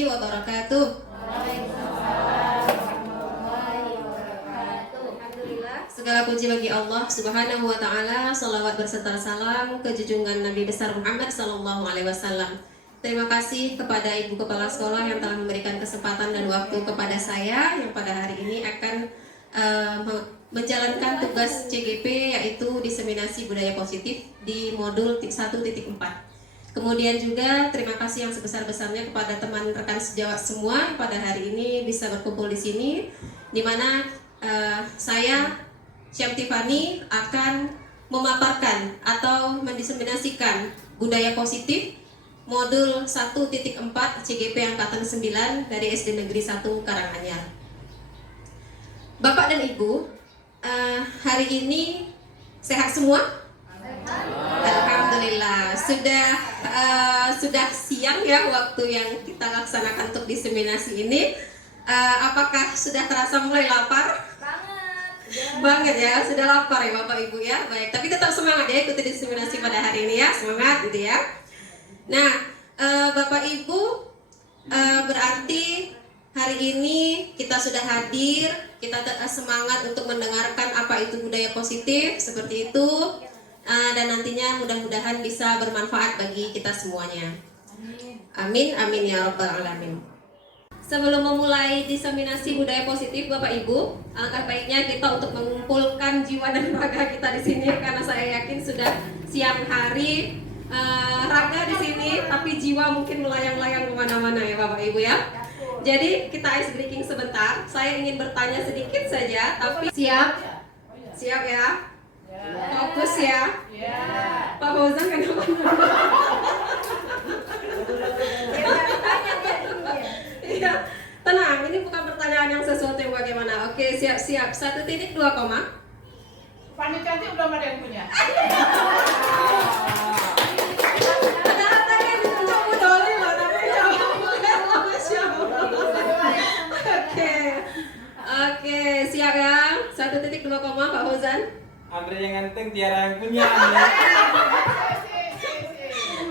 warahmatullahi wabarakatuh. Alhamdulillah, segala puji bagi Allah Subhanahu wa taala, salawat berserta salam ke junjungan Nabi besar Muhammad sallallahu alaihi wasallam. Terima kasih kepada Ibu Kepala Sekolah yang telah memberikan kesempatan dan waktu kepada saya yang pada hari ini akan menjalankan tugas CGP, yaitu diseminasi budaya positif di modul 1.4. Kemudian juga terima kasih yang sebesar-besarnya kepada teman rekan sejawat semua yang pada hari ini bisa berkumpul di sini, di mana saya Syam Tiffany akan memaparkan atau mendiseminasikan budaya positif modul 1.4 CGP Angkatan 9 dari SD Negeri 1 Karanganyar. Bapak dan Ibu, hari ini sehat semua? Alhamdulillah. Sudah siang ya waktu yang kita laksanakan untuk diseminasi ini. Apakah sudah terasa mulai lapar? Banget ya, sudah lapar ya Bapak Ibu ya. Baik, tapi tetap semangat ya ikuti diseminasi pada hari ini ya, semangat gitu ya. Nah, Bapak Ibu, berarti hari ini kita sudah hadir, kita semangat untuk mendengarkan apa itu budaya positif seperti itu. Dan nantinya mudah-mudahan bisa bermanfaat bagi kita semuanya. Amin, amin ya rabbal alamin. Sebelum memulai diseminasi budaya positif Bapak Ibu, alangkah baiknya kita untuk mengumpulkan jiwa dan raga kita di sini, karena saya yakin sudah siang hari, raga di sini, tapi jiwa mungkin melayang-layang kemana-mana ya Bapak Ibu ya. Jadi kita ice breaking sebentar. Saya ingin bertanya sedikit saja, tapi siap ya. Fokus ya. Pak Fauzan kenapa? Iya, tenang, ini bukan pertanyaan yang sesuatu yang bagaimana. Oke, siap. 1.2 koma. Fani cantik udah ada yang punya. Padahal tadi ditunjuk Bu Doli loh, tapi jawab Masya Allah. Oke, siap ya. 1.2 koma Pak Fauzan. Andre yang ganteng tiara yang punya.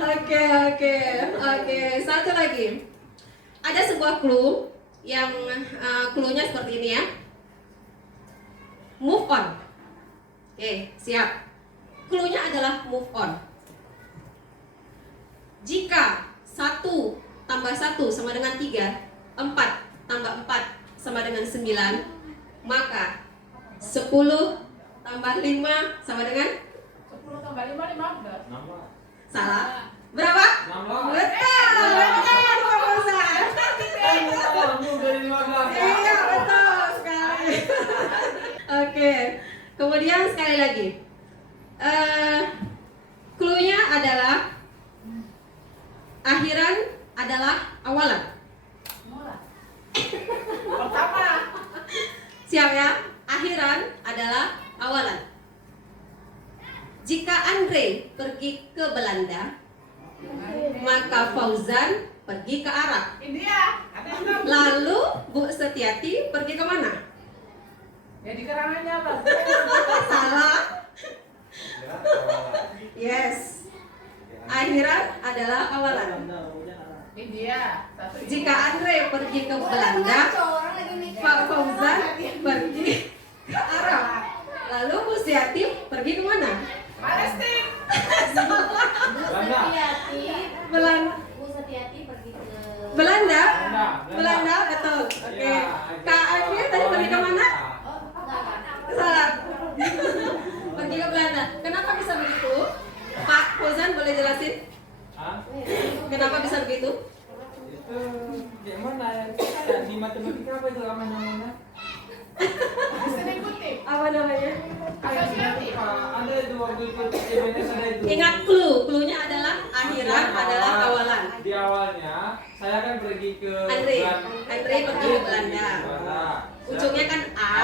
Oke. Satu lagi. Ada sebuah clue yang clue-nya seperti ini ya. Move on. Oke, siap. Clue-nya adalah move on. Jika 1 tambah 1 sama dengan 3, 4 tambah 4 sama dengan 9, maka 10 tambah 5 sama dengan 10 tambah 5, 15. Salah. Berapa? 16. Betul, Pak Fauzan. Iya, betul sekali. Oke. Kemudian sekali lagi. Clue-nya adalah akhiran adalah awalan. Pertama. Siap ya? Akhiran adalah awalan. Jika Andre pergi ke Belanda, maka Fauzan pergi ke Arab. India. Lalu Bu Setiati pergi ke mana? Ya di Karanganyar lah. Salah. Yes. Akhiran adalah awalan. India. Jika Andre pergi ke Belanda, Pak Fauzan pergi ke Arab. Lalu Bu Setiati pergi ke mana? Palestina. Bu Setiati pergi ke Belanda, betul. Oke. Kak Andre tadi pergi ke mana? Salah. Pergi ke Belanda. Kenapa bisa begitu? Pak Fauzan boleh jelasin? Kenapa bisa begitu? Itu gimana ya? Di matematika apa itu namanya? Sering kutip. Apa namanya? Ada itu waktu ikut CBNS ada itu. Ingat clue-nya adalah akhiran adalah awalan. Di awalnya saya kan pergi ke Andre pergi ke Belanda. Ujungnya kan A.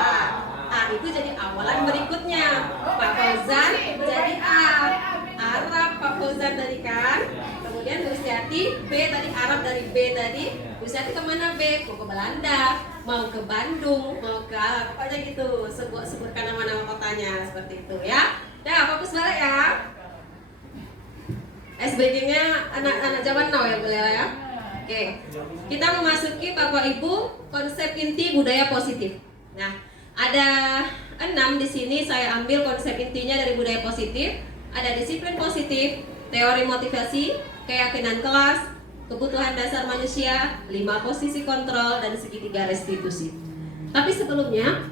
A itu jadi awalan berikutnya. Pak Fauzan jadi A. Arab Pak Fauzan tadi kan. Kemudian Bu Setiati B tadi, Arab dari B tadi. Bu Setiati kemana B? Mau ke Belanda, mau ke Bandung, mau ke pokoknya gitu. Sebutkan nama-nama kotanya seperti itu ya. Nah, fokus balik ya. SBG-nya anak-anak zaman now ya boleh ya. Oke, kita memasuki Bapak Ibu konsep inti budaya positif. Nah, ada 6 di sini saya ambil konsep intinya dari budaya positif. Ada disiplin positif, teori motivasi, keyakinan kelas, kebutuhan dasar manusia, 5 posisi kontrol, dan segitiga restitusi. Tapi sebelumnya,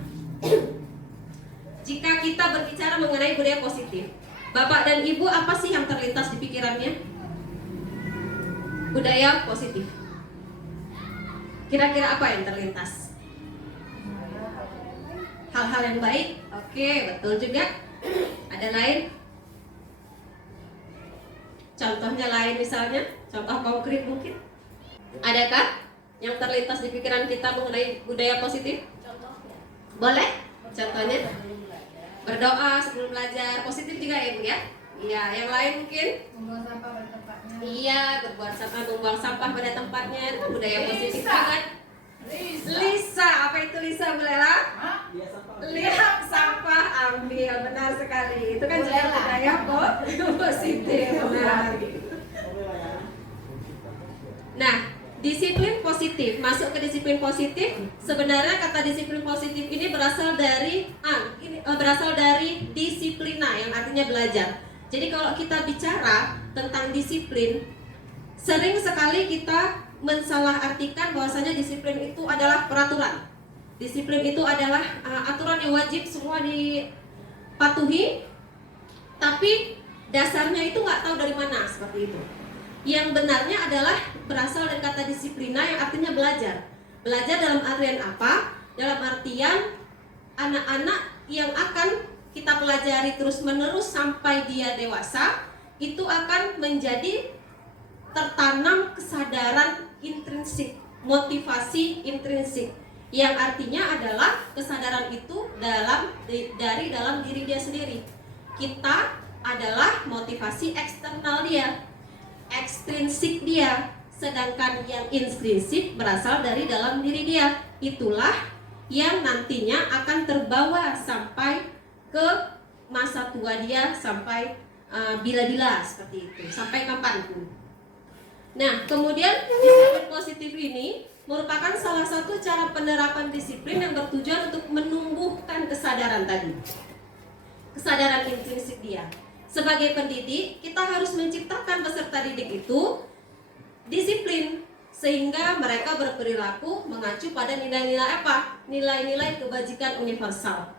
jika kita berbicara mengenai budaya positif, Bapak dan Ibu apa sih yang terlintas di pikirannya? Budaya positif. Kira-kira apa yang terlintas? Hal-hal yang baik. Oke, betul juga. Ada lain? Contohnya lain misalnya? Contoh konkret mungkin? Adakah yang terlintas di pikiran kita mengenai budaya positif? Boleh? Contohnya? Berdoa sebelum belajar. Positif juga ya Bu ya? Iya, yang lain mungkin? Membuang sampah pada tempatnya. Iya, membuang sampah pada tempatnya. Itu budaya positif Lisa. kan? Lisa. Lisa, apa itu Lisa Bu Lela? Hah? Lihat sampah, ambil. Benar sekali. Itu kan juga budaya positif. Benar. Nah, disiplin positif. Masuk ke disiplin positif. Sebenarnya kata disiplin positif ini berasal dari disiplina yang artinya belajar. Jadi kalau kita bicara tentang disiplin, sering sekali kita mensalahartikan bahwasanya disiplin itu adalah peraturan. Disiplin itu adalah aturan yang wajib semua dipatuhi, tapi dasarnya itu nggak tahu dari mana seperti itu. Yang benarnya adalah berasal dari kata disiplina yang artinya belajar. Belajar dalam artian apa? Dalam artian anak-anak yang akan kita pelajari terus-menerus sampai dia dewasa, itu akan menjadi tertanam kesadaran intrinsik, motivasi intrinsik, yang artinya adalah kesadaran itu dari dalam diri dia sendiri. Kita adalah motivasi eksternal dia, ekstrinsik dia, sedangkan yang intrinsik berasal dari dalam diri dia. Itulah yang nantinya akan terbawa sampai ke masa tua dia, sampai bila-bila seperti itu, sampai kapanpun. Nah, kemudian disiplin positif ini merupakan salah satu cara penerapan disiplin yang bertujuan untuk menumbuhkan kesadaran tadi, kesadaran intrinsik dia. Sebagai pendidik, kita harus menciptakan peserta didik itu disiplin, sehingga mereka berperilaku mengacu pada nilai-nilai apa? Nilai-nilai kebajikan universal.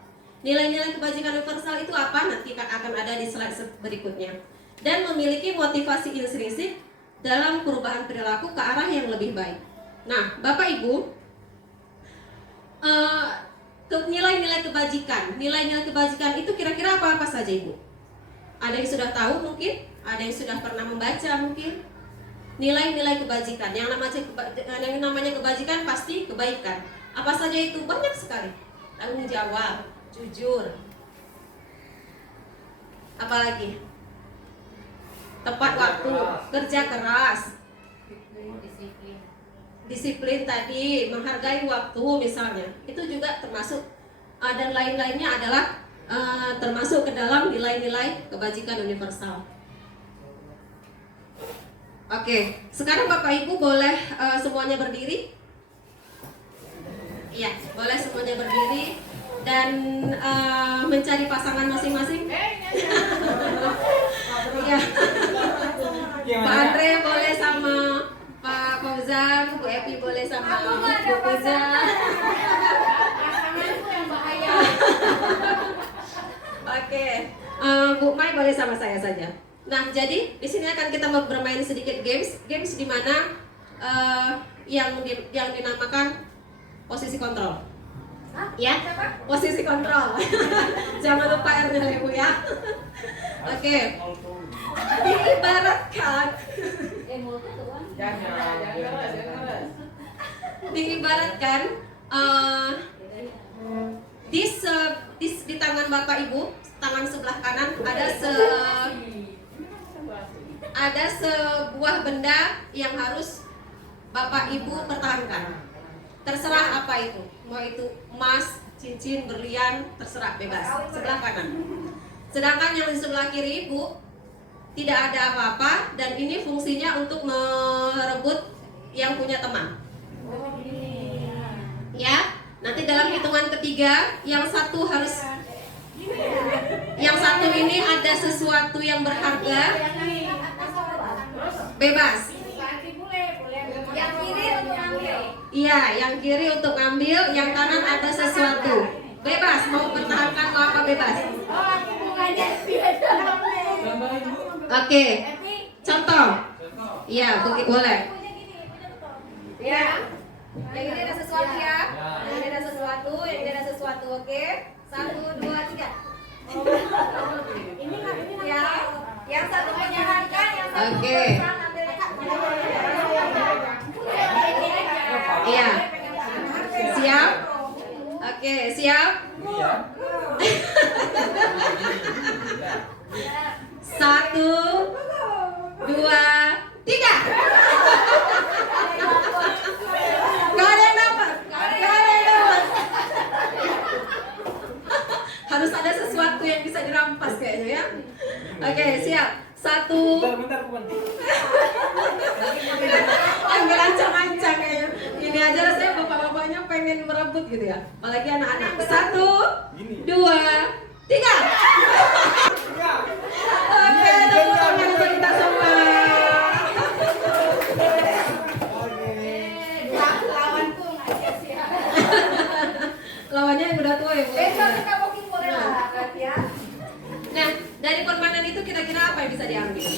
Nilai-nilai kebajikan universal itu apa? Nanti akan ada di slide berikutnya. Dan memiliki motivasi intrinsik dalam perubahan perilaku ke arah yang lebih baik. Nah, Bapak Ibu, nilai-nilai kebajikan itu kira-kira apa saja Ibu? Ada yang sudah tahu mungkin? Ada yang sudah pernah membaca mungkin? Nilai-nilai kebajikan, yang namanya kebajikan pasti kebaikan. Apa saja itu? Banyak sekali. Tanggung jawab, jujur, apalagi tepat waktu, kerja keras, disiplin tadi, menghargai waktu misalnya, itu juga termasuk, dan lain-lainnya adalah termasuk ke dalam nilai-nilai kebajikan universal. Oke, sekarang Bapak Ibu boleh semuanya berdiri. Iya, boleh semuanya berdiri dan mencari pasangan masing-masing. Iya. Pak Andre boleh sama Pak Fauzan, Bu Epi boleh sama Bu Puza. Pasanganku yang bahaya. Oke, Bu Mai boleh sama saya saja. Nah, jadi di sini akan kita bermain sedikit games di mana yang dinamakan posisi kontrol. Ya, posisi kontrol. Jangan lupa R-nya Bu ya. Oke. Diibaratkan diibaratkan di tangan Bapak Ibu, tangan sebelah kanan ada sebuah benda yang harus Bapak Ibu pertahankan. Terserah apa itu, mau itu emas, cincin, berlian, terserah, bebas. Sebelah kanan. Sedangkan yang di sebelah kiri Ibu tidak ada apa-apa, dan ini fungsinya untuk merebut yang punya teman. Oh, gini. Ya, nanti dalam hitungan ketiga, yang satu harus, Gini ya. yang satu ini ada sesuatu yang berharga, bebas. Yang kiri untuk ambil. Iya, yang kiri untuk ambil, yang kanan ada sesuatu. Bebas, mau pertahankan mau apa bebas. Oh, hubungannya beda. Tambahin Bu. Oke, contoh. Iya, boleh. Ya. Yang ini ada sesuatu ya. Ya. Yang ini ada sesuatu, yang ini ada sesuatu. Oke. 1, 2, 3. Ini nggak ini ya. Yang satu menyarankan, yang satu Oke. ambil. Iya. Siap? Oke, siap? Ini ya. 1, 2, 3. Gak ada yang dapat. Gak ada yang dapat. Harus ada sesuatu yang bisa dirampas kayaknya ya. Oke, siap. 1. Bentar Bu. Ambil ancang-ancang kayaknya. Ini aja rasanya bapak-bapaknya pengen merebut gitu ya. Apalagi anak-anak. 1, 2, 3. Oke, tepuk tangan untuk kita semua. Lawanku nggak sia-sia. Lawannya yang udah tua ya. Bu? Besok kita booking boleh lah, ya. Nah, dari permainan itu kira-kira apa yang bisa diambil?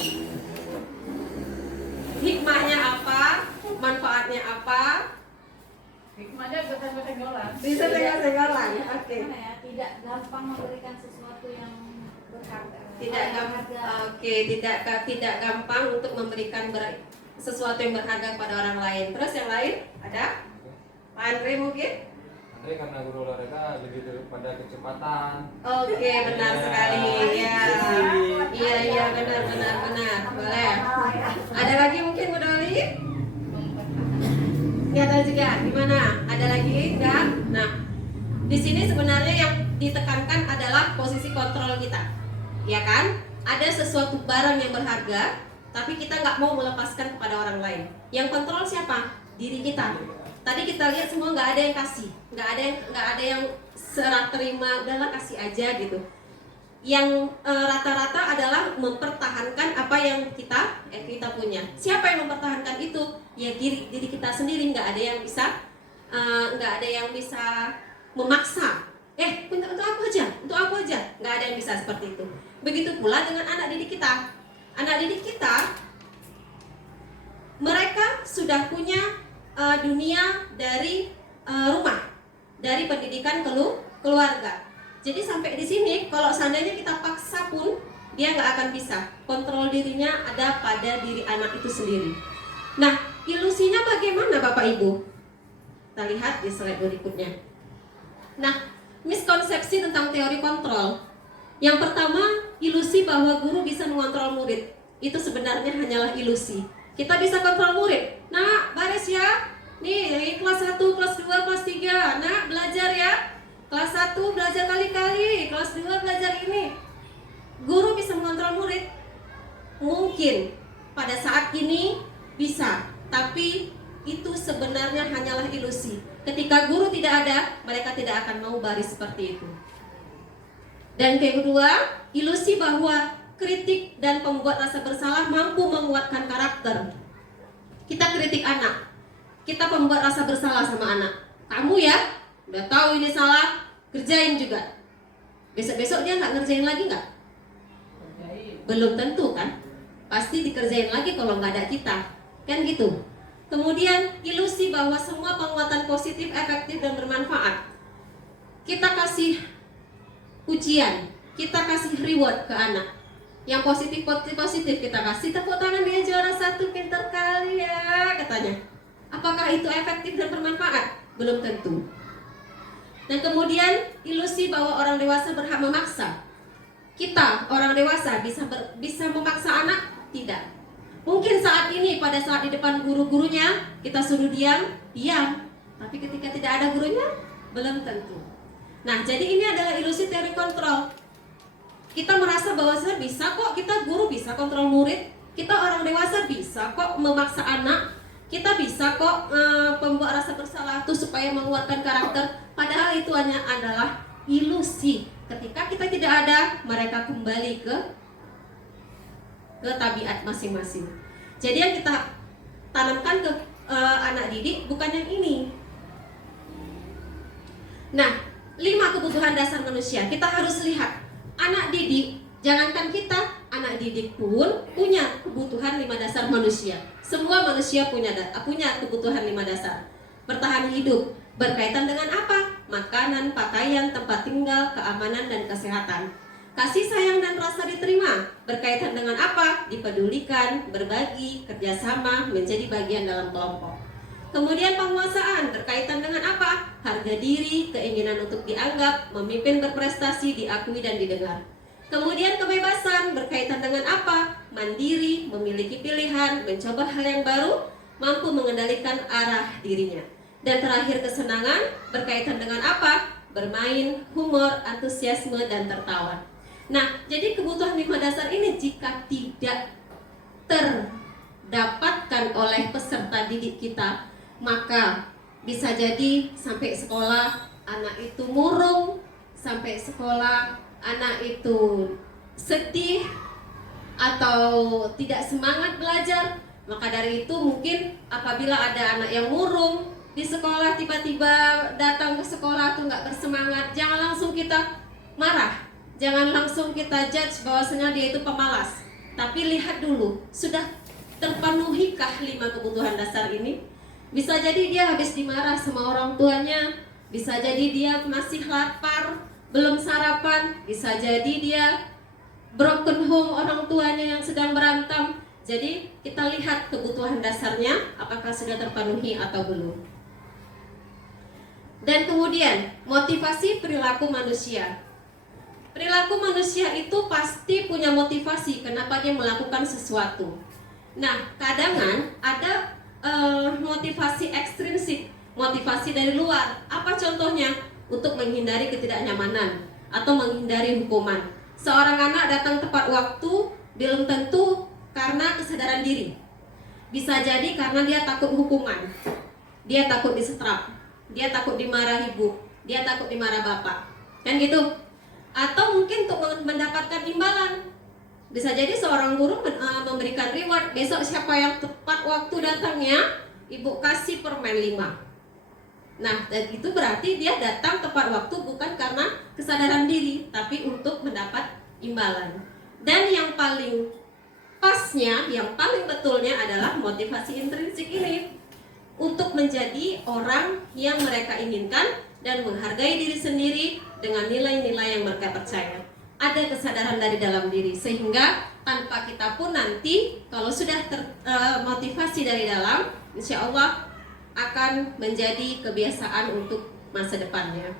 Hikmahnya apa? Manfaatnya apa? Hikmahnya besar-besaran. Bisa senggol-senggolan. Oke. Gimana ya? Tidak gampang memberikan sesuatu yang berharga. Tidak gampang. Oke, tidak gampang untuk memberikan sesuatu yang berharga kepada orang lain. Terus yang lain ada? Pak Andre mungkin? Andre karena guru olahraga lebih daripada kecepatan. Oke, benar sekali. Ya. Iya, benar. Boleh. Ada lagi mungkin Bu Doli? Nggak tahu juga. Gimana? Ada lagi? Enggak? Nah, di sini sebenarnya yang ditekankan adalah posisi kontrol kita, ya kan? Ada sesuatu barang yang berharga, tapi kita nggak mau melepaskan kepada orang lain. Yang kontrol siapa? Diri kita. Tadi kita lihat semua nggak ada yang kasih, nggak ada yang serah terima, udahlah kasih aja gitu. Yang rata-rata adalah mempertahankan apa yang kita punya. Siapa yang mempertahankan itu? Ya diri kita sendiri. Nggak ada yang bisa memaksa. Untuk aku aja. Nggak ada yang bisa seperti itu. Begitu pula dengan anak didik kita. Anak didik kita, mereka sudah punya dunia dari rumah, dari pendidikan keluarga. Jadi sampai di sini, kalau seandainya kita paksa pun, dia nggak akan bisa. Kontrol dirinya ada pada diri anak itu sendiri. Nah, ilusinya bagaimana Bapak Ibu? Kita lihat di slide berikutnya. Nah, miskonsepsi tentang teori kontrol. Yang pertama, ilusi bahwa guru bisa mengontrol murid. Itu sebenarnya hanyalah ilusi. Kita bisa kontrol murid. Nah, baris ya. Nih, kelas 1, kelas 2, kelas 3. Nah, belajar ya. Kelas 1 belajar kali-kali, kelas 2 belajar ini. Guru bisa mengontrol murid? Mungkin pada saat ini bisa, tapi itu sebenarnya hanyalah ilusi. Ketika guru tidak ada, mereka tidak akan mau baris seperti itu. Dan kedua, ilusi bahwa kritik dan pembuat rasa bersalah mampu menguatkan karakter. Kita kritik anak, kita pembuat rasa bersalah sama anak. Kamu ya, udah tahu ini salah, kerjain juga. Besok-besok dia nggak ngerjain lagi nggak? Belum tentu kan? Pasti dikerjain lagi kalau nggak ada kita, kan gitu. Kemudian ilusi bahwa semua penguatan positif, efektif dan bermanfaat. Kita kasih pujian, kita kasih reward ke anak. Yang positif kita kasih tepuk tangan, dia juara 1, pintar kali ya katanya. Apakah itu efektif dan bermanfaat? Belum tentu. Dan kemudian ilusi bahwa orang dewasa berhak memaksa. Kita orang dewasa bisa memaksa anak? Tidak. Mungkin saat ini pada saat di depan guru-gurunya kita suruh diam. Tapi ketika tidak ada gurunya, belum tentu. Nah, jadi ini adalah ilusi teori kontrol. Kita merasa bahwa saya bisa kok, kita guru bisa kontrol murid, kita orang dewasa bisa kok memaksa anak. Kita bisa kok pembuat rasa bersalah itu supaya menguatkan karakter, padahal itu hanya adalah ilusi. Ketika kita tidak ada, mereka kembali ke tabiat masing-masing. Jadi yang kita tanamkan ke anak didik bukan yang ini. Nah, 5 kebutuhan dasar manusia. Kita harus lihat anak didik, jangankan kita, anak didik pun punya kebutuhan 5 dasar manusia. Semua manusia punya kebutuhan 5 dasar. Bertahan hidup berkaitan dengan apa? Makanan, pakaian, tempat tinggal, keamanan, dan kesehatan. Kasih sayang dan rasa diterima berkaitan dengan apa? Dipedulikan, berbagi, kerjasama, menjadi bagian dalam kelompok. Kemudian penguasaan berkaitan dengan apa? Harga diri, keinginan untuk dianggap, memimpin, berprestasi, diakui dan didengar. Kemudian kebebasan berkaitan dengan apa? Mandiri, memiliki pilihan, mencoba hal yang baru, mampu mengendalikan arah dirinya. Dan terakhir kesenangan berkaitan dengan apa? Bermain, humor, antusiasme, dan tertawa. Nah, jadi kebutuhan 5 dasar ini jika tidak terdapatkan oleh peserta didik kita, maka bisa jadi sampai sekolah anak itu murung, sampai sekolah anak itu sedih atau tidak semangat belajar. Maka dari itu mungkin apabila ada anak yang murung di sekolah, tiba-tiba datang ke sekolah atau nggak bersemangat, jangan langsung kita marah, jangan langsung kita judge bahwasanya dia itu pemalas. Tapi lihat dulu, sudah terpenuhikah 5 kebutuhan dasar ini? Bisa jadi dia habis dimarah sama orang tuanya, bisa jadi dia masih lapar, belum sarapan, bisa jadi dia broken home, orang tuanya yang sedang berantem. Jadi kita lihat kebutuhan dasarnya apakah sudah terpenuhi atau belum. Dan kemudian motivasi perilaku manusia. Perilaku manusia itu pasti punya motivasi kenapa dia melakukan sesuatu. Nah, kadangan ada motivasi ekstrinsik, motivasi dari luar. Apa contohnya? Untuk menghindari ketidaknyamanan atau menghindari hukuman. Seorang anak datang tepat waktu belum tentu karena kesadaran diri. Bisa jadi karena dia takut hukuman, dia takut disetrap, dia takut dimarah ibu, dia takut dimarah bapak, kan gitu. Atau mungkin untuk mendapatkan imbalan. Bisa jadi seorang guru memberikan reward, besok siapa yang tepat waktu datangnya, ibu kasih permen 5. Nah, dan itu berarti dia datang tepat waktu bukan karena kesadaran diri, tapi untuk mendapat imbalan. Dan yang paling pasnya, yang paling betulnya adalah motivasi intrinsik ini, untuk menjadi orang yang mereka inginkan dan menghargai diri sendiri dengan nilai-nilai yang mereka percaya. Ada kesadaran dari dalam diri, sehingga tanpa kita pun nanti kalau sudah termotivasi dari dalam, insya Allah akan menjadi kebiasaan untuk masa depannya.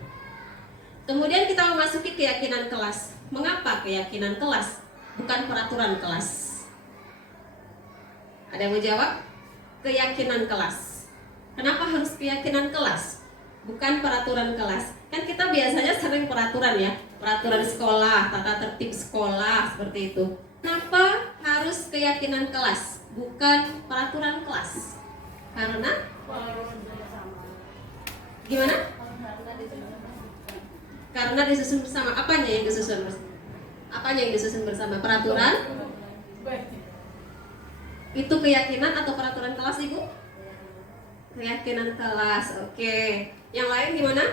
Kemudian kita memasuki keyakinan kelas. Mengapa keyakinan kelas? Bukan peraturan kelas. Ada yang mau jawab? Keyakinan kelas. Kenapa harus keyakinan kelas? Bukan peraturan kelas. Kan kita biasanya sering peraturan ya, peraturan sekolah, tata tertib sekolah, seperti itu. Kenapa harus keyakinan kelas, bukan peraturan kelas? Karena gimana? Karena disusun bersama. Apanya yang disusun bersama? Apanya yang disusun bersama? Peraturan? Itu keyakinan atau peraturan kelas, Ibu? Keyakinan kelas, oke. Yang lain gimana?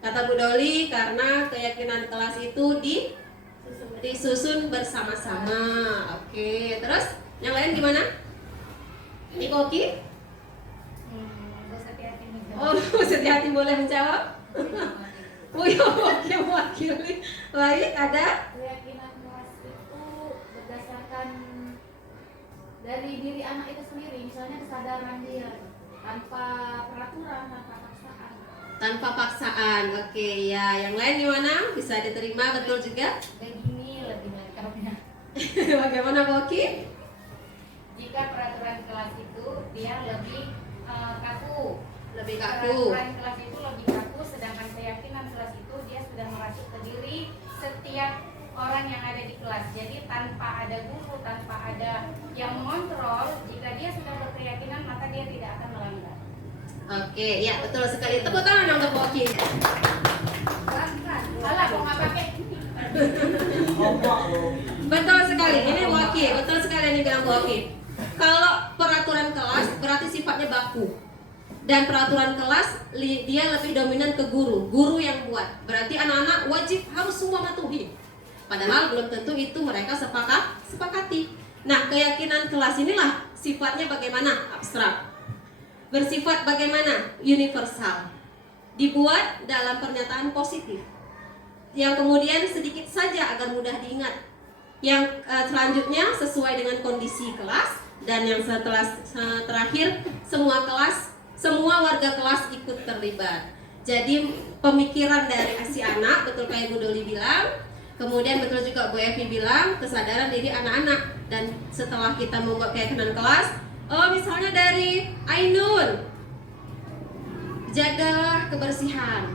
Kata Bu Doli, karena keyakinan kelas itu disusun bersama-sama. Oke, terus yang lain gimana? Ibu Oki? Oh, hati-hati boleh menjawab? Oke, mewakili. Baik, ada? Keyakinan kelas itu berdasarkan dari diri anak itu sendiri, misalnya kesadaran dia, tanpa peraturan, tanpa paksaan. Tanpa paksaan, oke ya. Yang lain gimana? Bisa diterima, betul juga? Begini lebih lengkapnya. Bagaimana Boki? Jika peraturan kelas itu dia lebih kaku. Lebih kaku. Peraturan kelas itu lebih kaku, sedangkan keyakinan kelas itu dia sudah merasuk ke diri setiap orang yang ada di kelas. Jadi tanpa ada guru, tanpa ada yang mengontrol, jika dia sudah keyakinan, maka dia tidak akan melanggar. Oke, ya betul sekali. Tepuk tangan untuk Boki. Salah kok nggak pakai. Betul sekali. Ini Boki, betul sekali ini bilang Boki. Kalau peraturan kelas berarti sifatnya baku. Dan peraturan kelas dia lebih dominan ke guru yang buat. Berarti anak-anak wajib harus semua matuhi. Padahal belum tentu itu mereka sepakati. Nah, keyakinan kelas inilah sifatnya bagaimana? Abstrak. Bersifat bagaimana? Universal. Dibuat dalam pernyataan positif. Yang kemudian sedikit saja agar mudah diingat. Yang selanjutnya sesuai dengan kondisi kelas. Dan yang terakhir semua warga kelas ikut terlibat. Jadi pemikiran dari si anak, betul kayak Bu Doli bilang, kemudian betul juga Bu Evi bilang, kesadaran diri anak-anak. Dan setelah kita membuat keyakinan kelas, misalnya dari Ainun, jagalah kebersihan.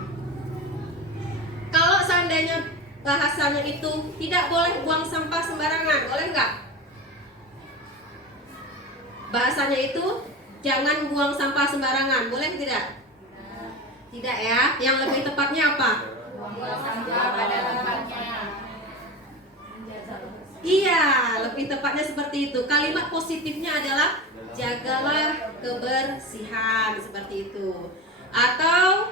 Kalau seandainya bahasanya itu tidak boleh buang sampah sembarangan, boleh nggak? Bahasanya itu jangan buang sampah sembarangan, boleh tidak? Tidak ya. Yang lebih tepatnya apa? Buang sampah pada tempatnya. Iya, lebih tepatnya seperti itu. Kalimat positifnya adalah jagalah kebersihan, seperti itu. Atau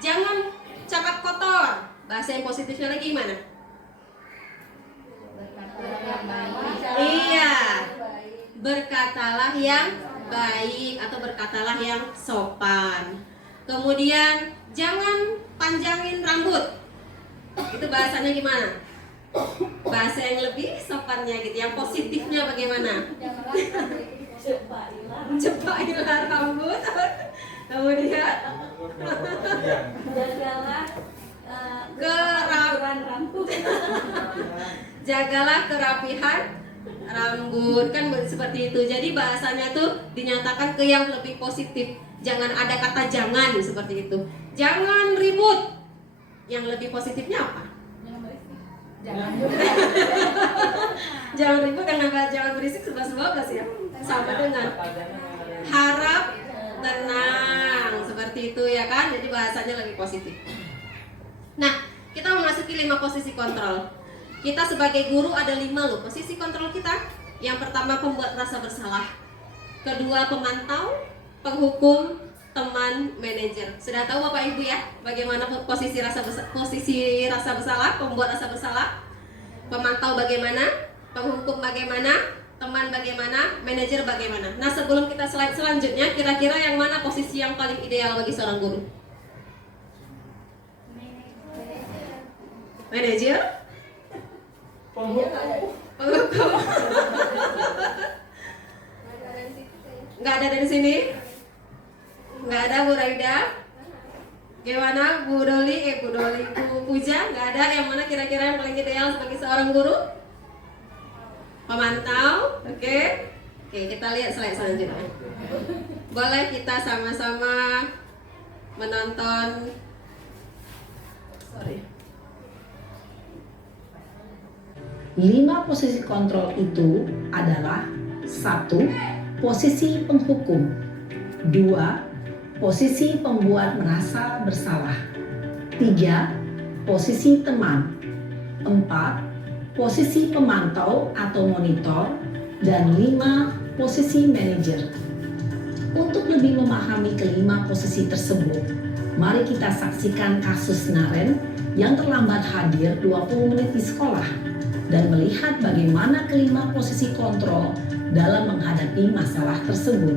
jangan cakap kotor. Bahasa yang positifnya lagi gimana? Iya, berkatalah yang baik atau berkatalah yang sopan. Kemudian jangan panjangin rambut. Itu bahasanya gimana? Bahasa yang lebih sopannya gitu, yang positifnya bagaimana? Cepailah rambut. Kemudian kerapihan rambut. Jagalah kerapihan rambut, kan seperti itu. Jadi bahasanya tuh dinyatakan ke yang lebih positif. Jangan ada kata jangan seperti itu. Jangan ribut. Yang lebih positifnya apa? Jangan ribut dan jangan berisik 11-12 ya. Sama dengan harap tenang, seperti itu ya kan. Jadi bahasanya lebih positif. Nah, kita memasuki 5 posisi kontrol. Kita sebagai guru ada 5 loh posisi kontrol kita. Yang pertama pembuat rasa bersalah. Kedua pemantau, penghukum, teman, manajer. Sudah tahu Bapak Ibu ya bagaimana posisi rasa bersalah, pembuat rasa bersalah, pemantau bagaimana, penghukum bagaimana, teman bagaimana, manajer bagaimana. Nah, sebelum kita slide selanjutnya, kira-kira yang mana posisi yang paling ideal bagi seorang guru? Manajer? Penghukum? Nggak ada dari sini? Nggak ada Bu Raida? Gimana Bu Doli, Bu Puja? Nggak ada. Yang mana kira-kira yang paling ideal sebagai seorang guru? Pemantau, oke. Oke, kita lihat slide selanjutnya. Boleh kita sama-sama menonton. Sorry. 5 posisi kontrol itu adalah 1. Posisi penghukum. 2. Posisi pembuat merasa bersalah. 3. Posisi teman. 4. Posisi pemantau atau monitor. Dan 5. Posisi manajer. Untuk lebih memahami kelima posisi tersebut, mari kita saksikan kasus Naren yang terlambat hadir 20 menit di sekolah dan melihat bagaimana kelima posisi kontrol dalam menghadapi masalah tersebut.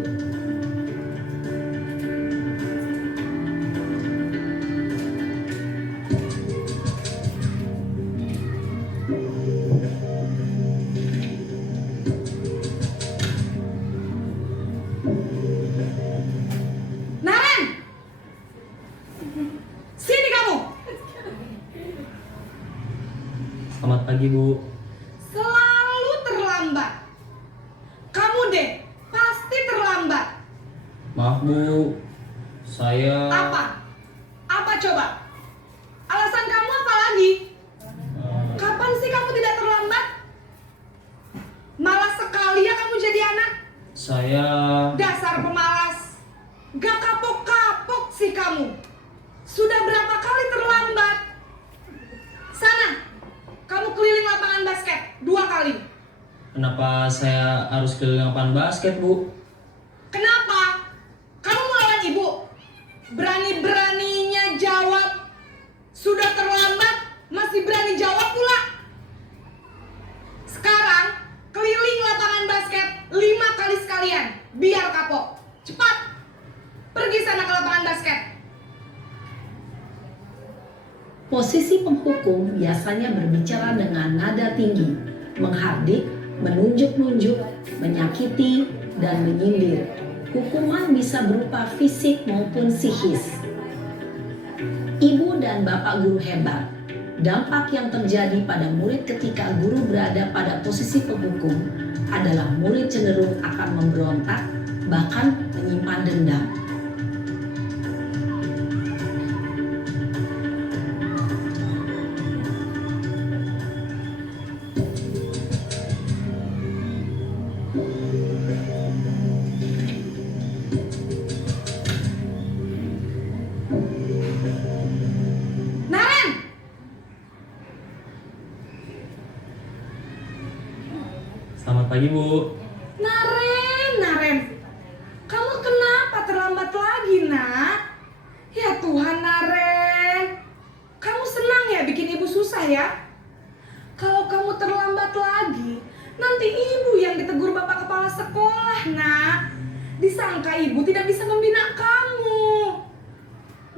Naren! Sini kamu! Selamat pagi, Bu. Selalu terlambat. Kamu deh, pasti terlambat. Maaf, Bu. Saya Apa? Apa coba? Alasan kamu apa lagi? Kapan sih kamu tidak terlambat? Malas sekali ya kamu jadi anak. saya... Dasar pemalas. Gak kapok-kapok sih kamu. Sudah berapa kali terlambat? Sana, kamu keliling lapangan basket 2 kali. Kenapa saya harus keliling lapangan basket, Bu? Kenapa? Kamu melawan ibu? Berani-beraninya jawab. Sudah terlambat, masih berani jawab pula. Sekarang, keliling lapangan basket 5 kali sekalian. Biar kapok. Cepat. Pergi sana ke lapangan basket. Posisi penghukum biasanya berbicara dengan nada tinggi, menghardik, menunjuk-nunjuk, menyakiti, dan menyindir. Hukuman bisa berupa fisik maupun psikis. Ibu dan bapak guru hebat. Dampak yang terjadi pada murid ketika guru berada pada posisi penghukum adalah murid cenderung akan memberontak, bahkan menyimpan dendam. Naren! Selamat pagi, Bu. Naren. Kamu kenapa terlambat lagi, nak? Ya Tuhan, Naren. Kamu senang ya bikin ibu susah ya? Kalau kamu terlambat lagi, nanti ibu yang ditegur bapak kepala sekolah, nak. Disangka ibu tidak bisa membina kamu.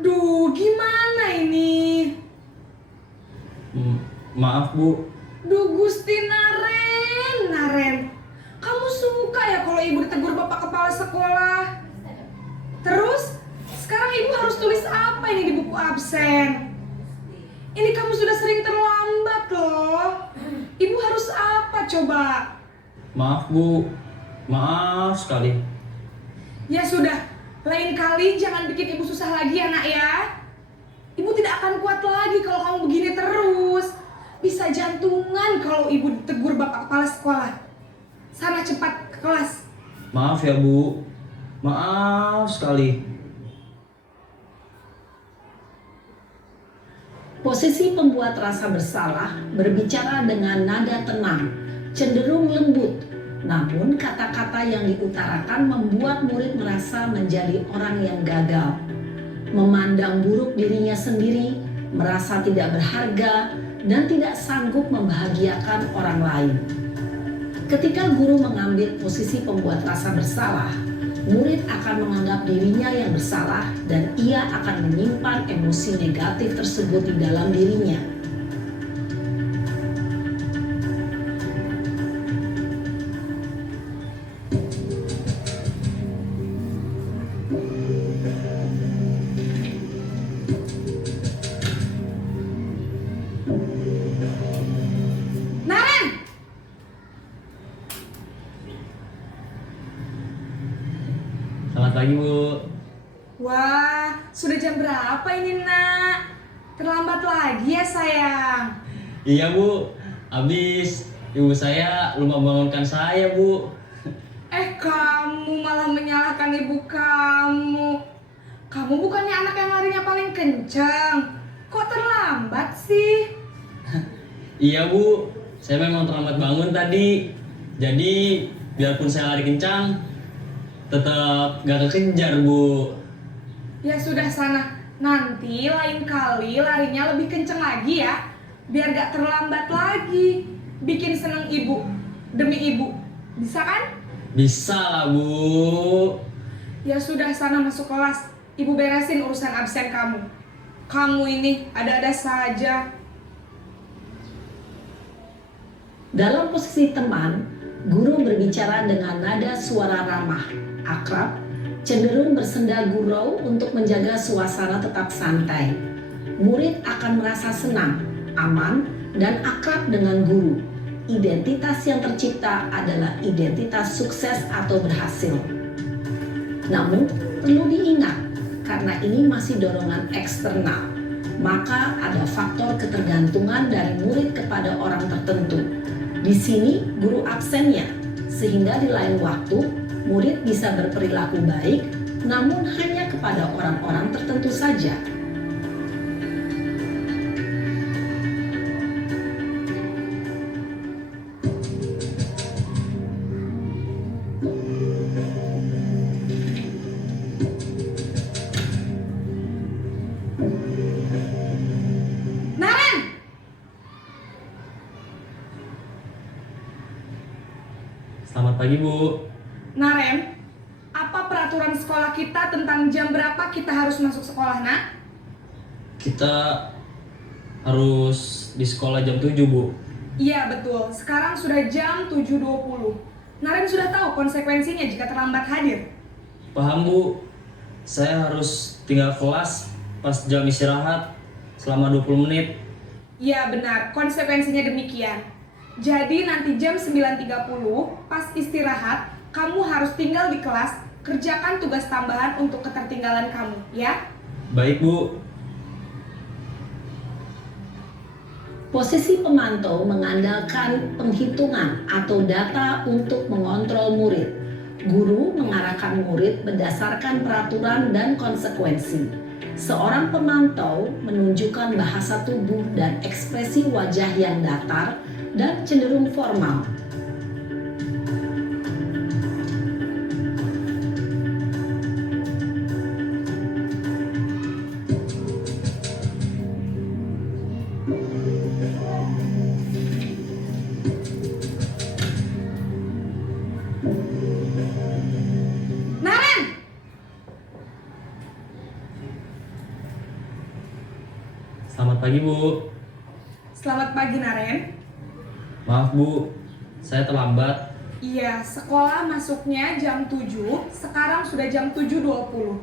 Duh, gimana ini? Maaf, Bu. Duh, Gusti Naren. Kamu suka ya kalau ibu ditegur bapak kepala sekolah? Terus, sekarang ibu harus tulis apa ini di buku absen? Ini kamu sudah sering terlambat loh. Ibu harus apa coba? Maaf, Bu. Maaf sekali. Ya sudah, lain kali jangan bikin ibu susah lagi ya nak ya. Ibu tidak akan kuat lagi kalau kamu begini terus. Bisa jantungan kalau ibu ditegur bapak kepala sekolah. Sana cepat ke kelas. Maaf ya, Bu. Maaf sekali. Posisi pembuat rasa bersalah berbicara dengan nada tenang, cenderung lembut. Namun kata-kata yang diutarakan membuat murid merasa menjadi orang yang gagal, memandang buruk dirinya sendiri, merasa tidak berharga, dan tidak sanggup membahagiakan orang lain. Ketika guru mengambil posisi pembuat rasa bersalah, murid akan menganggap dirinya yang bersalah dan ia akan menyimpan emosi negatif tersebut di dalam dirinya. Naren! Selamat pagi, Bu. Wah, sudah jam berapa ini nak? Terlambat lagi ya sayang. Iya, Bu. Habis ibu saya lupa bangunkan saya, Bu. Kamu malah menyalahkan ibu kamu. Kamu bukannya anak yang larinya paling kencang. Kok terlambat sih? Iya, Bu. Saya memang terlambat bangun tadi. Jadi, biarpun saya lari kencang, tetap gak kekejar, Bu. Ya sudah sana. Nanti lain kali larinya lebih kencang lagi ya. Biar gak terlambat lagi. Bikin seneng ibu. Demi ibu. Bisa kan? Bisa lah, Bu. Ya sudah sana masuk kelas. Ibu beresin urusan absen kamu. Kamu ini ada-ada saja. Dalam posisi teman, guru berbicara dengan nada suara ramah, akrab, cenderung bersenda gurau untuk menjaga suasana tetap santai. Murid akan merasa senang, aman, dan akrab dengan guru. Identitas yang tercipta adalah identitas sukses atau berhasil. Namun, perlu diingat, karena ini masih dorongan eksternal, maka ada faktor ketergantungan dari murid kepada orang tertentu. Di sini guru absennya, sehingga di lain waktu murid bisa berperilaku baik, namun hanya kepada orang-orang tertentu saja. Naren, Selamat pagi, Bu. Naren, apa peraturan sekolah kita tentang jam berapa kita harus masuk sekolah, nak? Kita harus di sekolah jam 7, Bu. Iya, betul. Sekarang sudah jam 7.20. Naren sudah tahu konsekuensinya jika terlambat hadir. Paham, Bu. Saya harus tinggal kelas pas jam istirahat selama 20 menit. Iya, benar. Konsekuensinya demikian. Jadi nanti jam 9.30 pas istirahat, kamu harus tinggal di kelas, kerjakan tugas tambahan untuk ketertinggalan kamu, ya? Baik, Bu. Posisi pemantau mengandalkan penghitungan atau data untuk mengontrol murid. Guru mengarahkan murid berdasarkan peraturan dan konsekuensi. Seorang pemantau menunjukkan bahasa tubuh dan ekspresi wajah yang datar dan cenderung formal. Naren! Selamat pagi, Bu. Selamat pagi, Naren. Maaf, Bu. Saya terlambat. Iya, sekolah masuknya jam 7, sekarang sudah jam 7.20.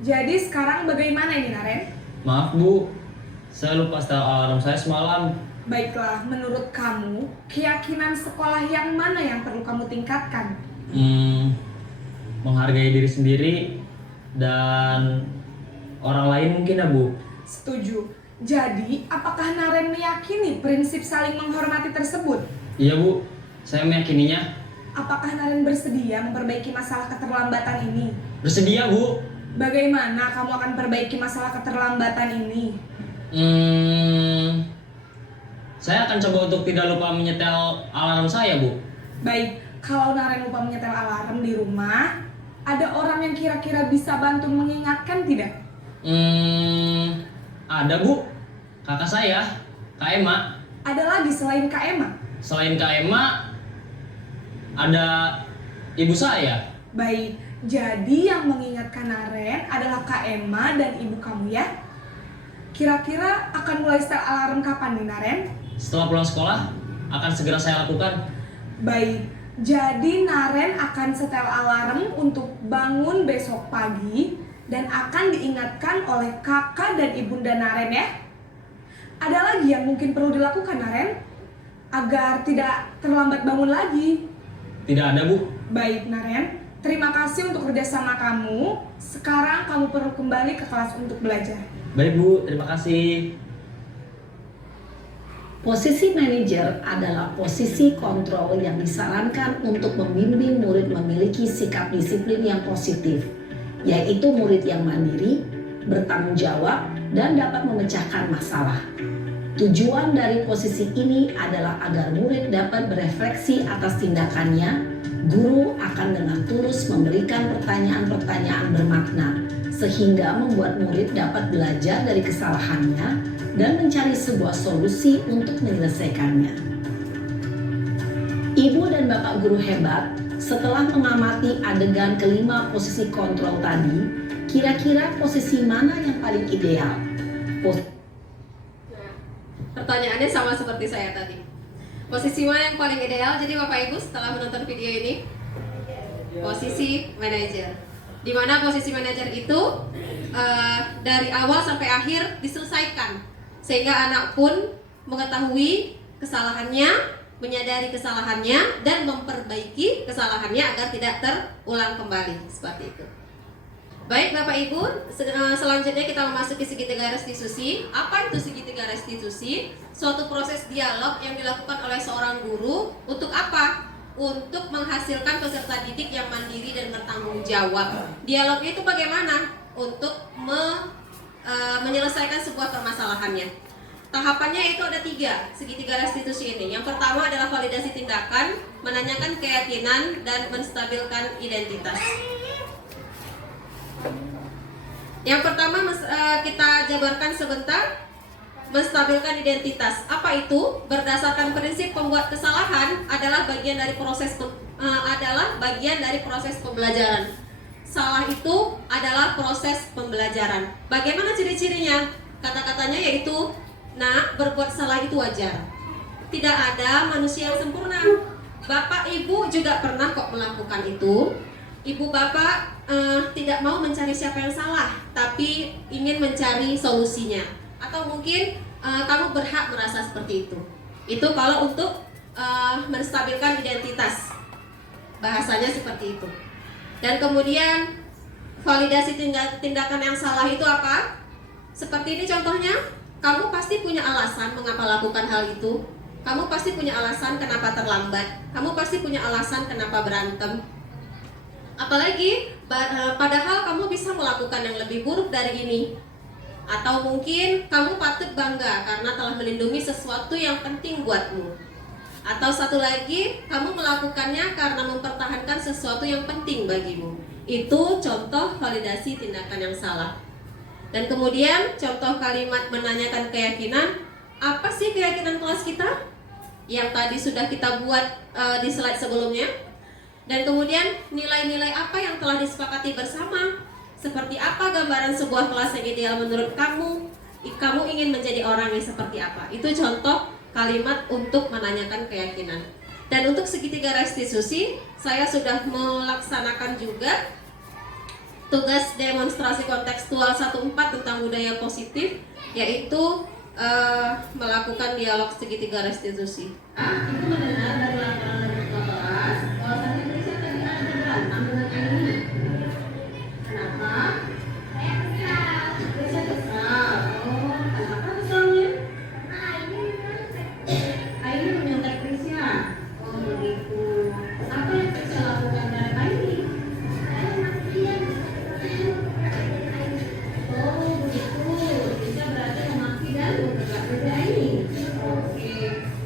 Jadi sekarang bagaimana ini, Naren? Maaf, Bu. Saya lupa setel alarm saya semalam. Baiklah, menurut kamu, keyakinan sekolah yang mana yang perlu kamu tingkatkan? Menghargai diri sendiri dan orang lain mungkin, ya, Bu. Setuju. Jadi, apakah Naren meyakini prinsip saling menghormati tersebut? Iya, Bu. Saya meyakininya. Apakah Naren bersedia memperbaiki masalah keterlambatan ini? Bersedia, Bu. Bagaimana kamu akan perbaiki masalah keterlambatan ini? Saya akan coba untuk tidak lupa menyetel alarm saya, Bu. Baik, kalau Naren lupa menyetel alarm di rumah, ada orang yang kira-kira bisa bantu mengingatkan tidak? Ada, Bu. Kakak saya, Kak Emma. Ada lagi selain Kak Emma? Selain Kak Emma, ada ibu saya. Baik, jadi yang mengingatkan Naren adalah Kak Emma dan ibu kamu, ya? Kira-kira akan mulai setel alarm kapan nih, Naren? Setelah pulang sekolah, akan segera saya lakukan. Baik, jadi Naren akan setel alarm untuk bangun besok pagi dan akan diingatkan oleh kakak dan ibunda Naren, ya. Ada lagi yang mungkin perlu dilakukan, Naren, agar tidak terlambat bangun lagi. Tidak ada, Bu. Baik, Naren, terima kasih untuk kerjasama kamu. Sekarang kamu perlu kembali ke kelas untuk belajar. Baik, Bu. Terima kasih. Posisi manajer adalah posisi kontrol yang disarankan untuk membimbing murid memiliki sikap disiplin yang positif, yaitu murid yang mandiri, bertanggung jawab, dan dapat memecahkan masalah. Tujuan dari posisi ini adalah agar murid dapat berefleksi atas tindakannya. Guru akan dengan tulus memberikan pertanyaan-pertanyaan bermakna, sehingga membuat murid dapat belajar dari kesalahannya dan mencari sebuah solusi untuk menyelesaikannya. Ibu dan bapak guru hebat, setelah mengamati adegan kelima posisi kontrol tadi, kira-kira posisi mana yang paling ideal? Pertanyaannya sama seperti saya tadi. Posisi mana yang paling ideal? Jadi Bapak Ibu setelah menonton video ini, posisi manajer. Di mana posisi manajer itu dari awal sampai akhir diselesaikan, sehingga anak pun mengetahui kesalahannya, menyadari kesalahannya, dan memperbaiki kesalahannya agar tidak terulang kembali, seperti itu. Baik Bapak Ibu, selanjutnya kita memasuki segitiga restitusi. Apa itu segitiga restitusi? Suatu proses dialog yang dilakukan oleh seorang guru untuk apa? untuk menghasilkan peserta didik yang mandiri dan bertanggung jawab. Dialognya itu bagaimana? Untuk menyelesaikan sebuah permasalahannya. Tahapannya itu ada 3, segitiga restitusi ini. Yang pertama adalah validasi tindakan, menanyakan keyakinan, dan menstabilkan identitas. Yang pertama kita jabarkan sebentar, menstabilkan identitas. Apa itu? Berdasarkan prinsip pembuat kesalahan adalah bagian dari proses pembelajaran. Salah itu adalah proses pembelajaran. Bagaimana ciri-cirinya? Kata-katanya yaitu, nah, berbuat salah itu wajar. Tidak ada manusia yang sempurna. Bapak ibu juga pernah kok melakukan itu. Ibu bapak tidak mau mencari siapa yang salah, tapi ingin mencari solusinya. Atau mungkin kamu berhak merasa seperti itu. Itu kalau untuk menstabilkan identitas, bahasanya seperti itu. Dan kemudian validasi tindakan yang salah itu apa? Seperti ini contohnya, kamu pasti punya alasan mengapa lakukan hal itu. Kamu pasti punya alasan kenapa terlambat. Kamu pasti punya alasan kenapa berantem. Apalagi padahal kamu bisa melakukan yang lebih buruk dari ini. Atau mungkin kamu patut bangga karena telah melindungi sesuatu yang penting buatmu. Atau satu lagi, kamu melakukannya karena mempertahankan sesuatu yang penting bagimu. Itu contoh validasi tindakan yang salah. Dan kemudian contoh kalimat menanyakan keyakinan. Apa sih keyakinan kelas kita? Yang tadi sudah kita buat di slide sebelumnya. Dan kemudian nilai-nilai apa yang telah disepakati bersama? Seperti apa gambaran sebuah kelas yang ideal menurut kamu? Kamu ingin menjadi orang yang seperti apa? Itu contoh kalimat untuk menanyakan keyakinan. Dan untuk segitiga restitusi, saya sudah melaksanakan juga tugas demonstrasi kontekstual 1.4 tentang budaya positif, yaitu melakukan dialog segitiga restitusi. Ibu mendengar dari laporan dari ketua kelas bahwa tadi Indonesia tadi ada berantem dengan Aini. Kenapa? Saya kesal. Oh, kenapa kesalnya? Aini menyontek Krisya. Oh begitu. Apa yang Krisya lakukan dari Aini? Oh begitu. Krisya berarti memaki dan memperlakukan Aini. Oke.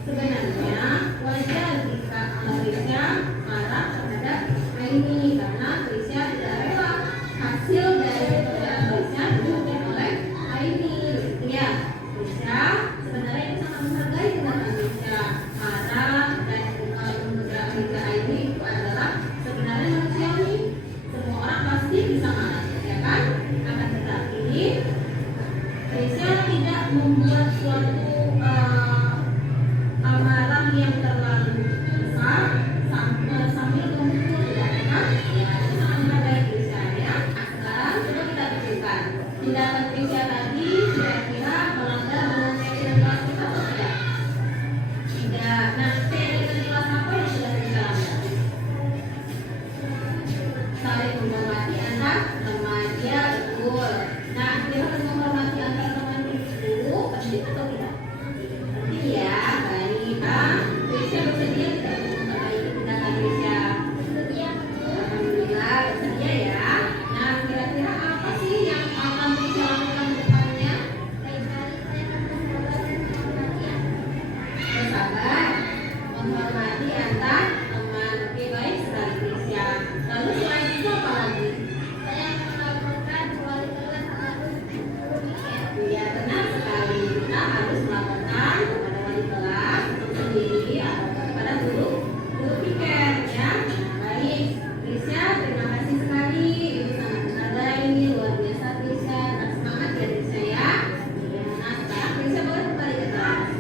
Sebenarnya wajar jika Krisya marah terhadap Aini karena Krisya tidak rela hasil dari pekerjaan Krisya dilakukan oleh Aini. Begitu ya. Krisya sebenarnya itu sangat menghargai tindakan Krisya. Marah dan mengerjakan Aini itu adalah sebenarnya manusiawi. Semua orang pasti bisa marah, ya kan? Akan tetapi Krisya tidak membuat suatu amarah yang terlalu besar sambil memukul, tidak kan? Ya, itu sangat menghargai Krisya ya. Sekarang coba kita pikirkan tindakan Krisya tadi kira-kira melanggar dengan keyakinan kelas kita atau tidak? Tidak. Nah, keyakinan kelas apa yang sudah kita langgar? Saling menghormati antar teman, ya betul. Nah, kita harus menghormati antar teman itu penting atau tidak? Penting ya, baik. Krisya bersedia tidak untuk memperbaiki tindakan Krisya? Alhamdulillah bersedia ya. Nah, kira-kira apa sih yang akan Krisya lakukan ke depannya? Bersabar, menghormati antar teman. Oke, baik sekali Krisya. Lalu selain itu apa lagi? Ya, benar sekali. Kita harus melaporkan kepada wali kelas sendiri atau kepada guru piket ya. Nah, baik. Krisya, terima kasih sekali. Ibu sangat menghargai ini, luar biasa Krisya. Tetap semangat ya Krisya ya. Nah, sekarang Krisya boleh kembali ke kelas.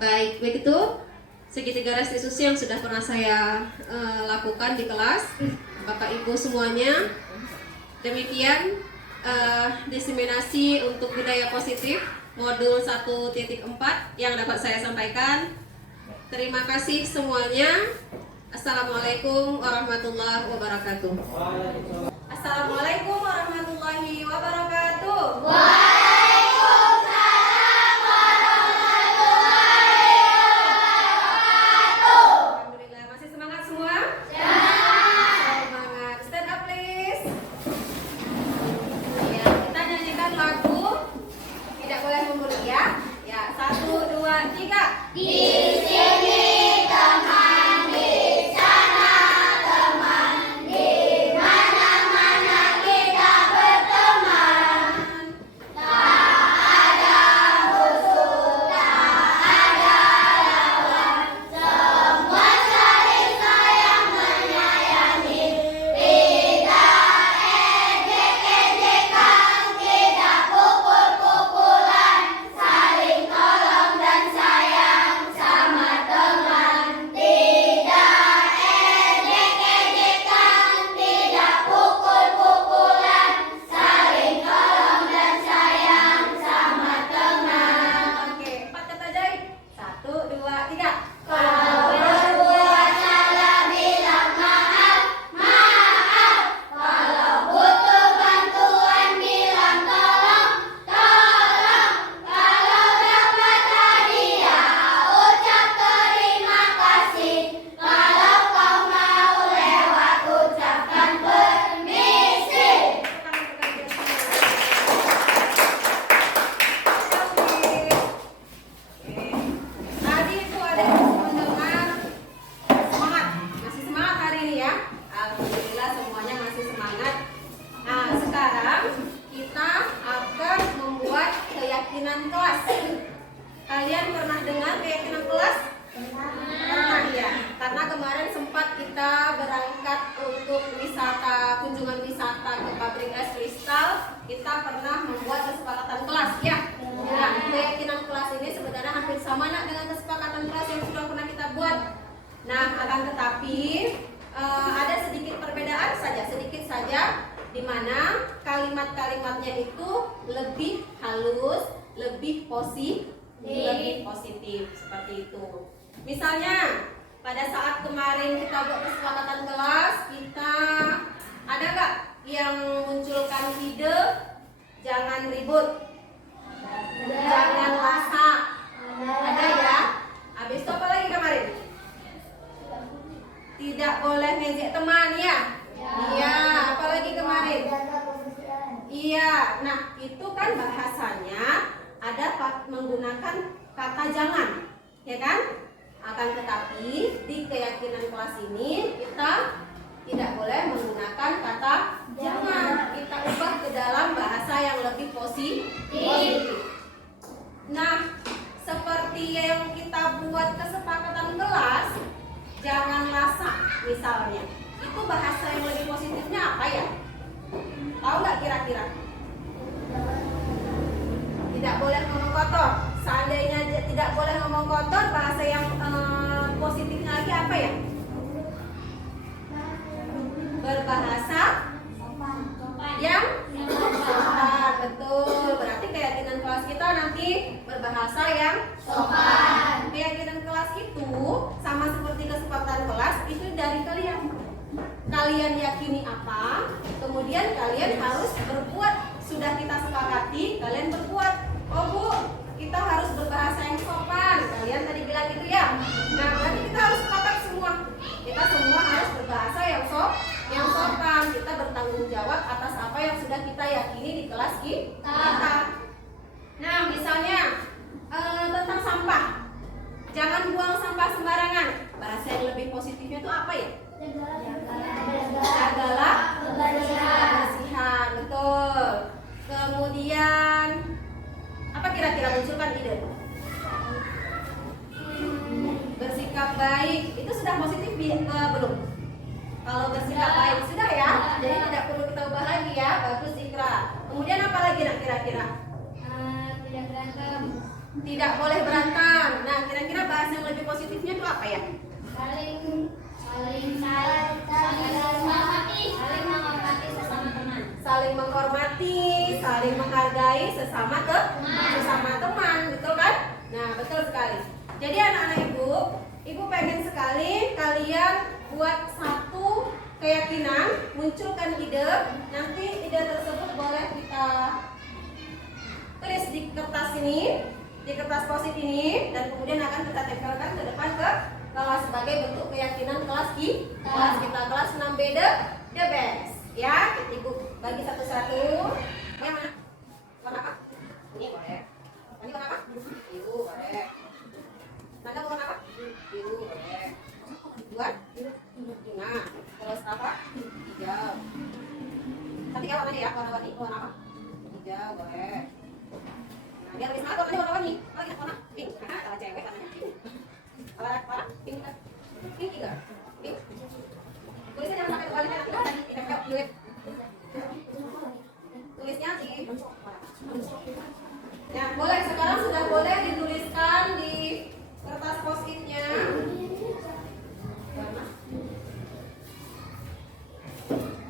Baik, begitu segitiga restitusi yang sudah pernah saya lakukan di kelas. Bapak Ibu semuanya, demikian diseminasi untuk budaya positif modul 1.4 yang dapat saya sampaikan. Terima kasih semuanya. Assalamualaikum warahmatullahi wabarakatuh. Assalamualaikum warahmatullahi wabarakatuh. kita berangkat untuk wisata, kunjungan wisata ke pabrik es kristal, kita pernah membuat kesepakatan kelas, ya? Nah, keyakinan kelas ini sebenarnya hampir sama nak dengan kesepakatan kelas yang sudah pernah kita buat. Nah, akan tetapi ada sedikit perbedaan saja, sedikit saja, di mana kalimat-kalimatnya itu lebih halus, lebih positif seperti itu. Misalnya pada saat kemarin kita buat kesepakatan kelas, kita ada nggak yang munculkan ide jangan ribut, jangan masak, ada ya? Habis itu apa lagi kemarin? Tidak boleh ngejek teman, ya? Iya, apa lagi kemarin? Iya, nah itu kan bahasanya ada menggunakan kata jangan, ya kan? Akan tetapi di keyakinan kelas ini kita tidak boleh menggunakan kata jangan. Kita ubah ke dalam bahasa yang lebih positif. Nah, seperti yang kita buat kesepakatan kelas, jangan masak misalnya. Itu bahasa yang lebih positifnya apa ya? Tahu nggak kira-kira? Tidak boleh ngomong kotor. Seandainya tidak boleh ngomong kotor, bahasa yang positifnya lagi apa ya? Berbahasa yang sopan. Betul. Berarti keyakinan kelas kita nanti berbahasa yang sopan. Keyakinan kelas itu sama seperti kesepakatan kelas, itu dari kalian. Kalian yakini apa, kemudian kalian harus berbuat. Sudah kita sepakati, kalian berbuat. Oh Bu, kita harus berbahasa yang sopan. Kalian tadi bilang gitu ya. Nah, berarti kita harus sepakat semua. Kita semua harus berbahasa yang sopan. Kita bertanggung jawab atas apa yang sudah kita yakini di kelas kita. Nah, misalnya tentang sampah. Jangan buang sampah sembarangan. Bahasa yang lebih positifnya itu apa ya? Jagalah kebersihan. Betul. Kemudian apa kira-kira munculkan ide? Bersikap baik. Itu sudah positif belum? Kalau bersikap baik sudah ya. Jadi tidak perlu kita ubah lagi ya. Bagus Ikra. Kemudian apa lagi nak kira-kira? Tidak berantem, Tidak boleh berantem. Nah, kira-kira bahasa yang lebih positifnya itu apa ya? saling menghormati saling menghargai sesama teman, betul kan? Nah, betul sekali. Jadi anak-anak ibu pengen sekali kalian buat satu keyakinan, munculkan ide. Nanti ide tersebut boleh kita tulis di kertas ini, di kertas post-it ini, dan kemudian akan kita tempelkan ke depan ke kelas sebagai bentuk keyakinan kelas kita kelas 6B the best. Ya, ibu bagi satu-satu. Yang mana? Warna apa? Ini boleh. Ini warna apa? Biru boleh. Nada warna apa? Biru boleh. Dua? Bunga. Terus apa? Hijau. Tiga warnanya ya, warna-warni. Warna apa? Hijau boleh. Nah, biar lebih semangat warnanya warna-warni. Lagi warna pink. Nah, kalau cewek warnanya pink. Warna pink. Pink juga. Pink. Tulisnya jangan sampai kebalik nanti tadi ditempel duit. Tulisnya di. Ya, boleh sekarang sudah boleh dituliskan di kertas post-it-nya.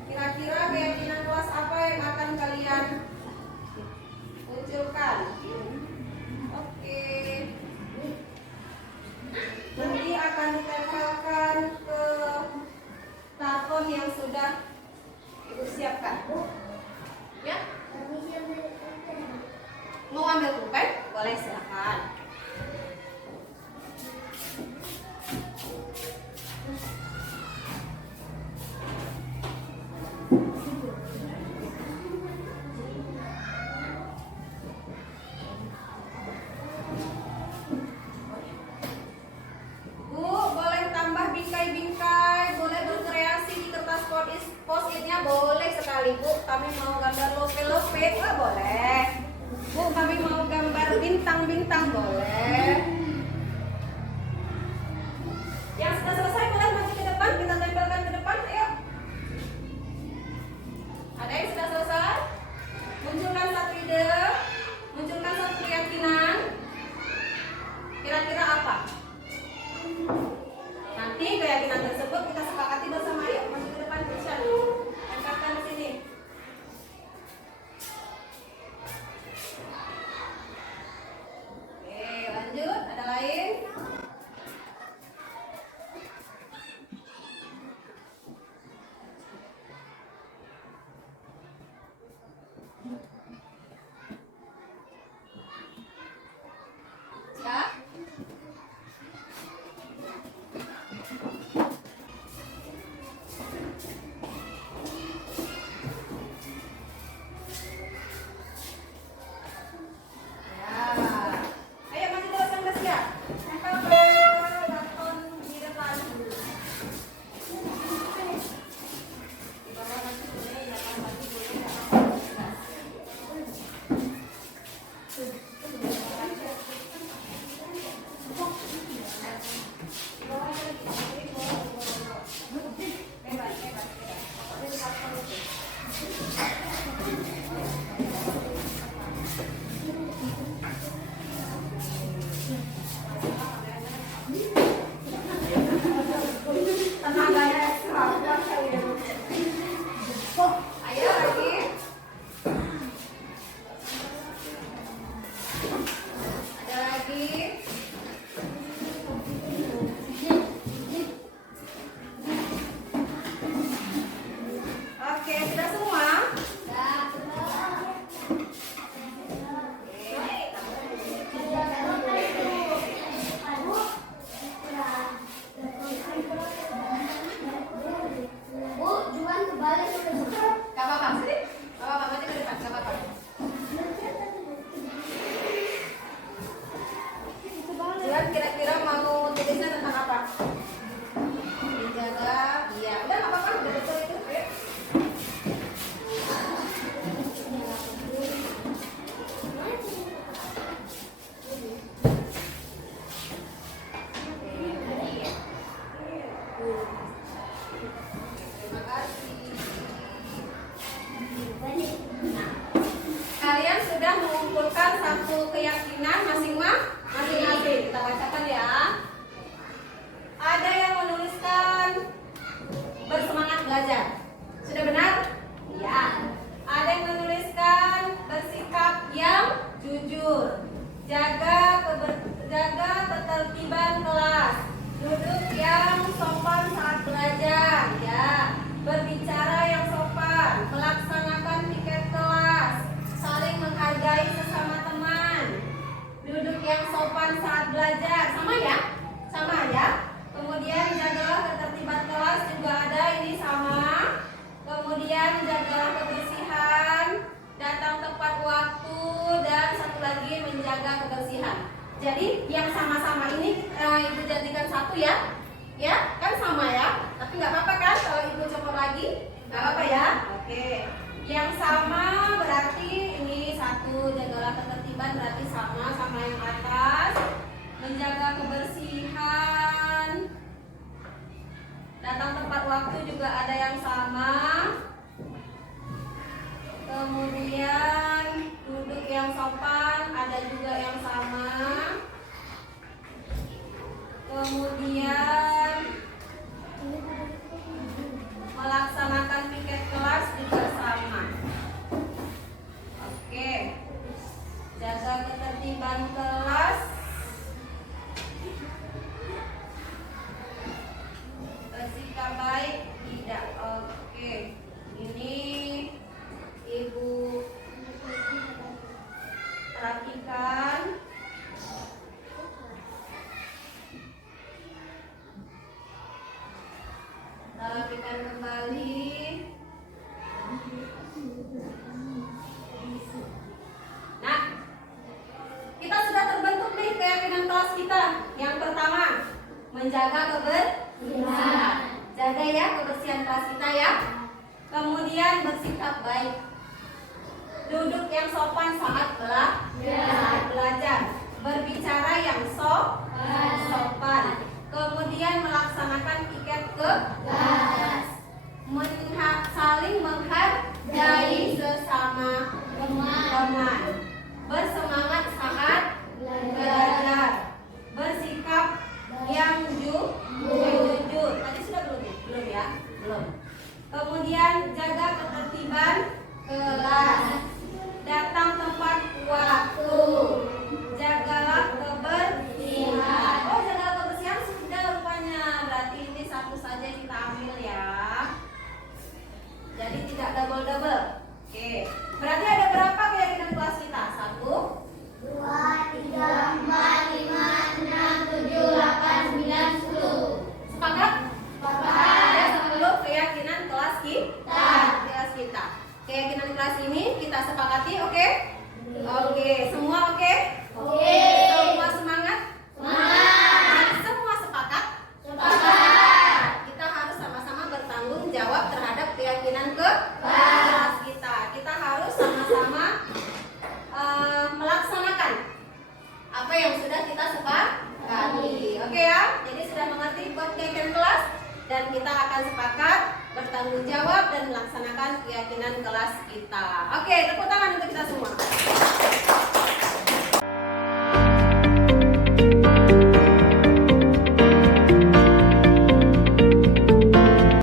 Kira-kira keyakinan kelas apa yang akan kalian munculkan? Oke. Nanti akan ditempelkan ke karton yang sudah ibu siapkan. Ya? Mau ambil pulpen? Boleh, silakan. Bu, boleh tambah bingkai-bingkai, boleh berkreasi di kertas post-it-nya, boleh sekali Bu. Kami mau gambar lope-lope, boleh. Bu, kami mau gambar bintang-bintang, boleh. Yang sudah selesai boleh maju ke depan, kita tempel keyakinan masing-masing. Kita bacakan ya. Ada yang menuliskan bersemangat belajar. Sudah benar? Ya. Ada yang menuliskan bersikap yang jujur. Jaga ketertiban kelas. Duduk yang sopan saat belajar, ya. Berbicara yang sopan, melaksanakan piket kelas, saling menghargai sesama teman. Duduk yang sopan saat belajar, sama ya? Sama ya? Kemudian jagalah ketertiban kelas juga ada ini sama. Kemudian jagalah kebersihan, datang tepat waktu, dan satu lagi menjaga kebersihan. Jadi yang sama-sama ini ibu jadikan satu ya, ya kan sama ya. Tapi nggak apa-apa kan kalau ibu coba lagi, nggak apa-apa ya. Oke. Yang sama berarti ini satu, jagalah ketertiban berarti sama yang atas. Menjaga kebersihan, datang tepat waktu juga ada yang sama. Kemudian duduk yang sopan ada juga yang sama. Kemudian melaksanakan piket kelas juga sama. Oke. Jaga ketertiban kelas. Bersikap baik tidak. Oke. Ini ibu perhatikan. Perhatikan kembali. Nah, kita sudah terbentuk nih keyakinan kelas kita. Yang pertama, menjaga kebersihan. Jaga ya kebersihan kelas kita ya. Kemudian bersikap baik. Duduk yang sopan saat belajar. Berbicara yang sopan. Kemudian melaksanakan piket kelas. Saling menghargai sesama teman. Bersemangat saat belajar. Bersikap yang jujur. Tadi sudah belum ya? Belum ya? Belum. Kemudian jaga ketertiban kelas. Datang tepat waktu. Jagalah kebersihan. Oh, jagalah kebersihan sudah rupanya. Berarti ini satu saja kita ambil ya. Jadi tidak double-double. Oke. Berarti ada berapa keyakinan kelas kita? 1, 2, 3, 4, 5, 6, 7, 8, 9, 10. Sepakat? Sepakat. Ya, 10 keyakinan kelas kita. Keyakinan kelas ini kita sepakati, oke? Oke, semua oke? Oke. Semua semangat? Semangat. Semua sepakat? Sepakat. Kita harus sama-sama bertanggung jawab terhadap keyakinan kelas kita. Kita harus sama-sama melaksanakan apa yang sudah kita sepakati. Oke ya? Jadi sudah mengerti buat keyakinan kelas dan kita akan sepakat bertanggung jawab dan melaksanakan keyakinan kelas kita. Oke, tepuk tangan untuk kita semua.